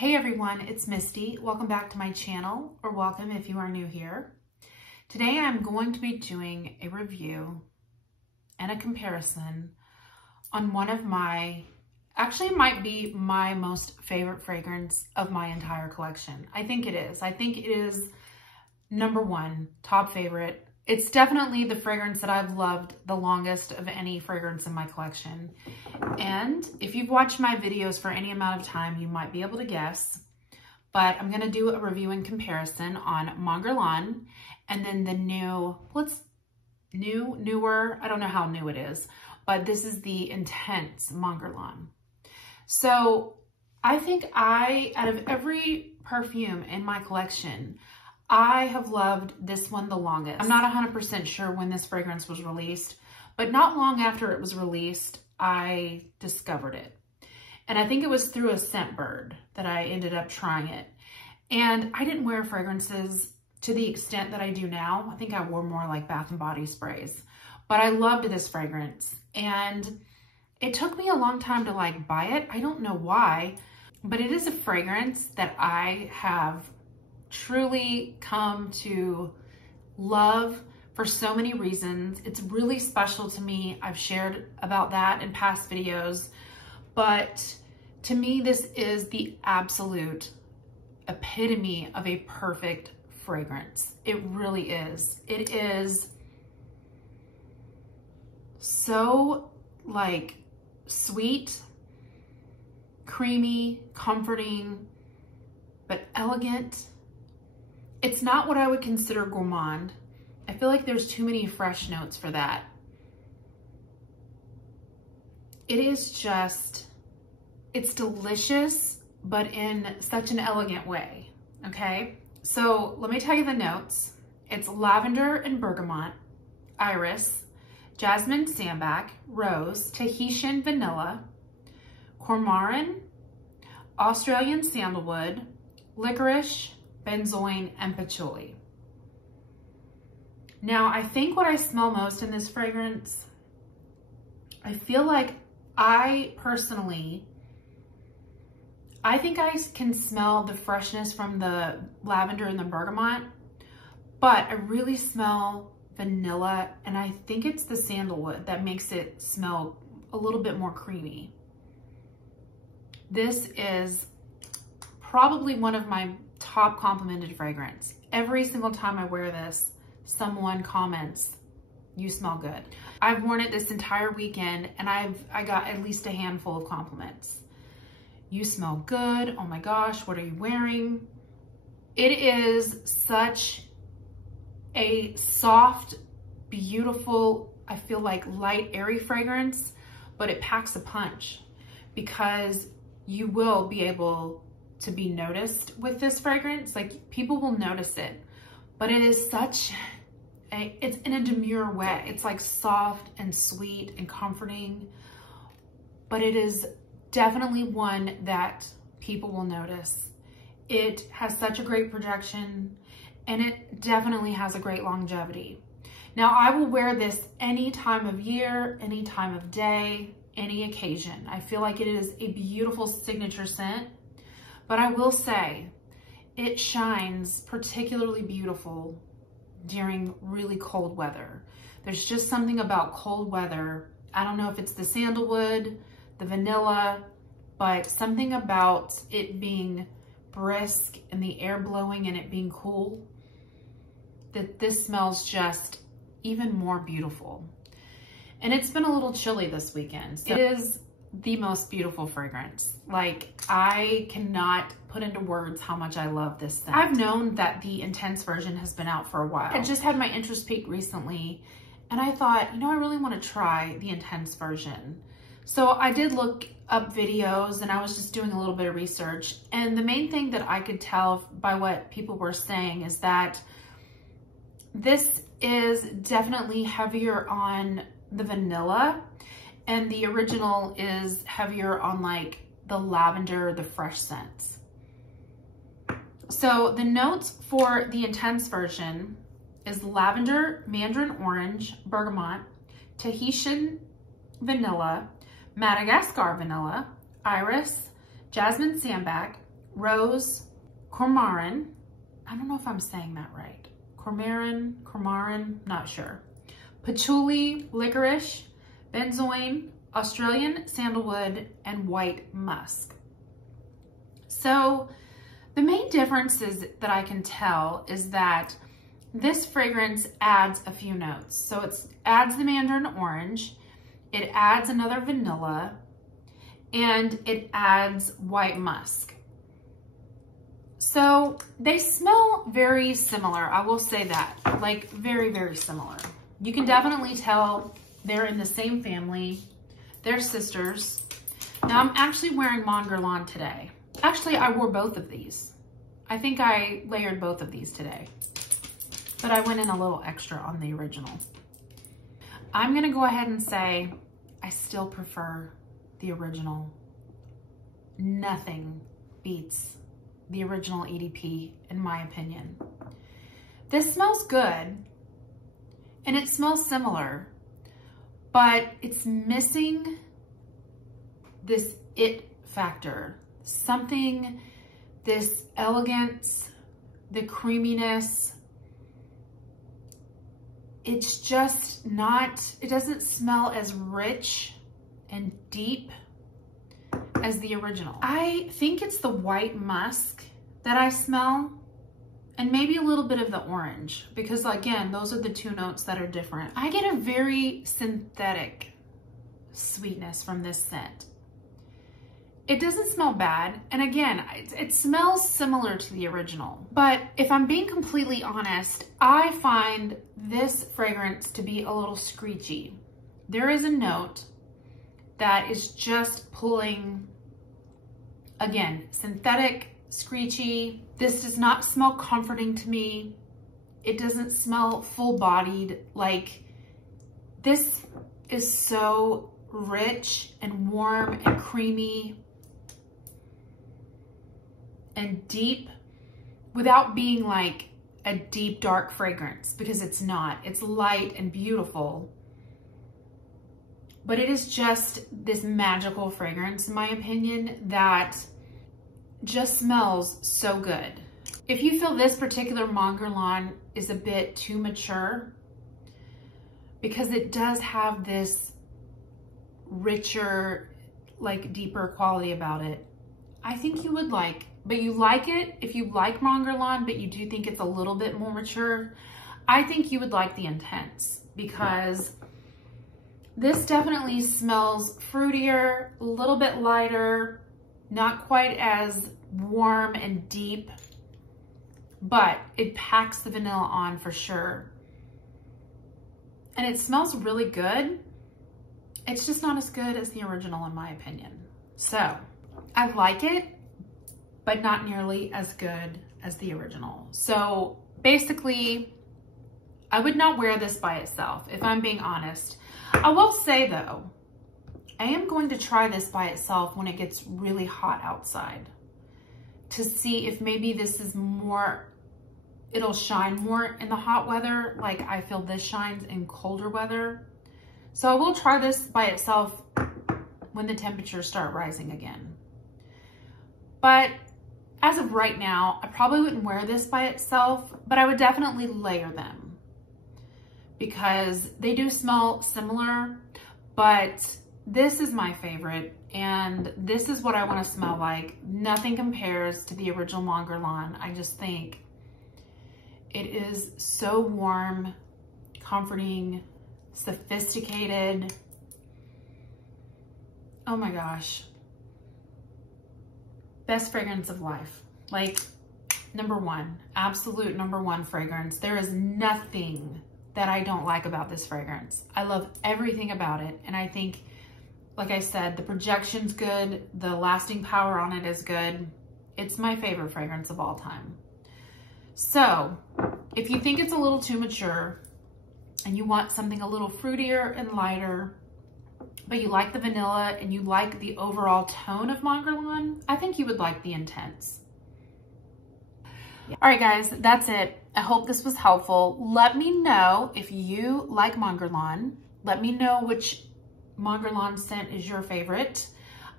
Hey everyone, it's Misty. Welcome back to my channel, or welcome if you are new here. Today I'm going to be doing a review and a comparison on one of my, actually it might be my most favorite fragrance of my entire collection. I think it is. I think it is number one, top favorite. It's definitely the fragrance that I've loved the longest of any fragrance in my collection. And if you've watched my videos for any amount of time, you might be able to guess. But I'm going to do a review and comparison on Guerlain and then the newer, I don't know how new it is, but this is the Intense Guerlain. So I think out of every perfume in my collection, I have loved this one the longest. I'm not 100% sure when this fragrance was released, but not long after it was released, I discovered it. And I think it was through a scent bird that I ended up trying it. And I didn't wear fragrances to the extent that I do now. I think I wore more like Bath and Body sprays, but I loved this fragrance. And it took me a long time to like buy it. I don't know why, but it is a fragrance that I have truly come to love for so many reasons. It's really special to me. I've shared about that in past videos, but to me, this is the absolute epitome of a perfect fragrance. It really is. It is so like sweet, creamy, comforting, but elegant. It's not what I would consider gourmand. I feel like there's too many fresh notes for that. It is just, it's delicious, but in such an elegant way, okay? So let me tell you the notes. It's lavender and bergamot, iris, jasmine sambac, rose, Tahitian vanilla, cormoran, Australian sandalwood, licorice, benzoin, and patchouli. Now, I think what I smell most in this fragrance, I feel like I think I can smell the freshness from the lavender and the bergamot, but I really smell vanilla, and I think it's the sandalwood that makes it smell a little bit more creamy. This is probably one of my top complimented fragrance. Every single time I wear this, someone comments, "You smell good." I've worn it this entire weekend and I got at least a handful of compliments. "You smell good. Oh my gosh, what are you wearing?" It is such a soft, beautiful, I feel like light, airy fragrance, but it packs a punch because you will be able to be noticed with this fragrance. Like, people will notice it, but it is it's in a demure way. It's like soft and sweet and comforting, but it is definitely one that people will notice. It has such a great projection, and it definitely has a great longevity. Now, I will wear this any time of year, any time of day, any occasion. I feel like it is a beautiful signature scent. But I will say, it shines particularly beautiful during really cold weather. There's just something about cold weather. I don't know if it's the sandalwood, the vanilla, but something about it being brisk and the air blowing and it being cool, that this smells just even more beautiful. And it's been a little chilly this weekend, so it is the most beautiful fragrance. Like, I cannot put into words how much I love this scent. I've known that the Intense version has been out for a while. I just had my interest peak recently, and I thought, you know, I really want to try the Intense version. So I did look up videos and I was just doing a little bit of research. And the main thing that I could tell by what people were saying is that this is definitely heavier on the vanilla, and the original is heavier on like the lavender, the fresh scents. So the notes for the Intense version is lavender, mandarin orange, bergamot, Tahitian vanilla, Madagascar vanilla, iris, jasmine sambac, rose, cormarin. I don't know if I'm saying that right. Cormarin, not sure. Patchouli, licorice, benzoin, Australian sandalwood, and white musk. So the main differences that I can tell is that this fragrance adds a few notes. So it adds the mandarin orange, it adds another vanilla, and it adds white musk. So they smell very similar. I will say that, like very, very similar. You can definitely tell they're in the same family. They're sisters. Now I'm actually wearing Mon Guerlain today. Actually, I wore both of these. I think I layered both of these today, but I went in a little extra on the original. I'm gonna go ahead and say I still prefer the original. Nothing beats the original EDP, in my opinion. This smells good, and it smells similar, but it's missing this it factor. Something, this elegance, the creaminess. It's just not, it doesn't smell as rich and deep as the original. I think it's the white musk that I smell, and maybe a little bit of the orange, because again, those are the two notes that are different. I get a very synthetic sweetness from this scent. It doesn't smell bad, and again, it smells similar to the original. But if I'm being completely honest, I find this fragrance to be a little screechy. There is a note that is just pulling, again, synthetic, screechy. This does not smell comforting to me. It doesn't smell full-bodied. Like, this is so rich and warm and creamy and deep without being like a deep, dark fragrance, because it's not. It's light and beautiful, but it is just this magical fragrance, in my opinion, that just smells so good. If you feel this particular Mon Guerlain is a bit too mature, because it does have this richer, like deeper quality about it, I think you would like, but you like it, if you like Mon Guerlain, but you do think it's a little bit more mature, I think you would like the Intense, because this definitely smells fruitier, a little bit lighter, not quite as warm and deep, but it packs the vanilla on for sure. And it smells really good. It's just not as good as the original, in my opinion. So I like it, but not nearly as good as the original. So basically, I would not wear this by itself, if I'm being honest. I will say though, I am going to try this by itself when it gets really hot outside, to see if maybe this is more, it'll shine more in the hot weather, like I feel this shines in colder weather. So I will try this by itself when the temperatures start rising again. But as of right now, I probably wouldn't wear this by itself, but I would definitely layer them, because they do smell similar, but this is my favorite, and this is what I want to smell like. Nothing compares to the original Mon Guerlain. I just think it is so warm, comforting, sophisticated. Oh my gosh. Best fragrance of life. Like, number one, absolute number one fragrance. There is nothing that I don't like about this fragrance. I love everything about it. And I think, like I said, the projection's good. The lasting power on it is good. It's my favorite fragrance of all time. So if you think it's a little too mature and you want something a little fruitier and lighter, but you like the vanilla and you like the overall tone of Mon Guerlain, I think you would like the Intense. Yeah. All right, guys, that's it. I hope this was helpful. Let me know if you like Mon Guerlain. Let me know which Mon Guerlain scent is your favorite.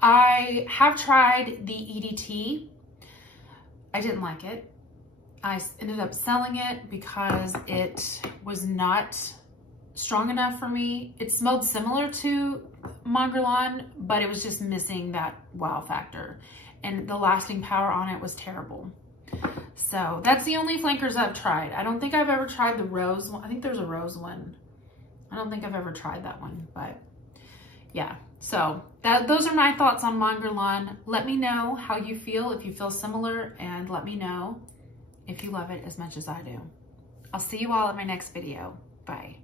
I have tried the EDT. I didn't like it. I ended up selling it because it was not strong enough for me. It smelled similar to Guerlain, but it was just missing that wow factor. And the lasting power on it was terrible. So that's the only flankers I've tried. I don't think I've ever tried the rose one. I think there's a rose one. I don't think I've ever tried that one, but yeah. So those are my thoughts on Guerlain. Let me know how you feel, if you feel similar, and let me know if you love it as much as I do. I'll see you all in my next video. Bye.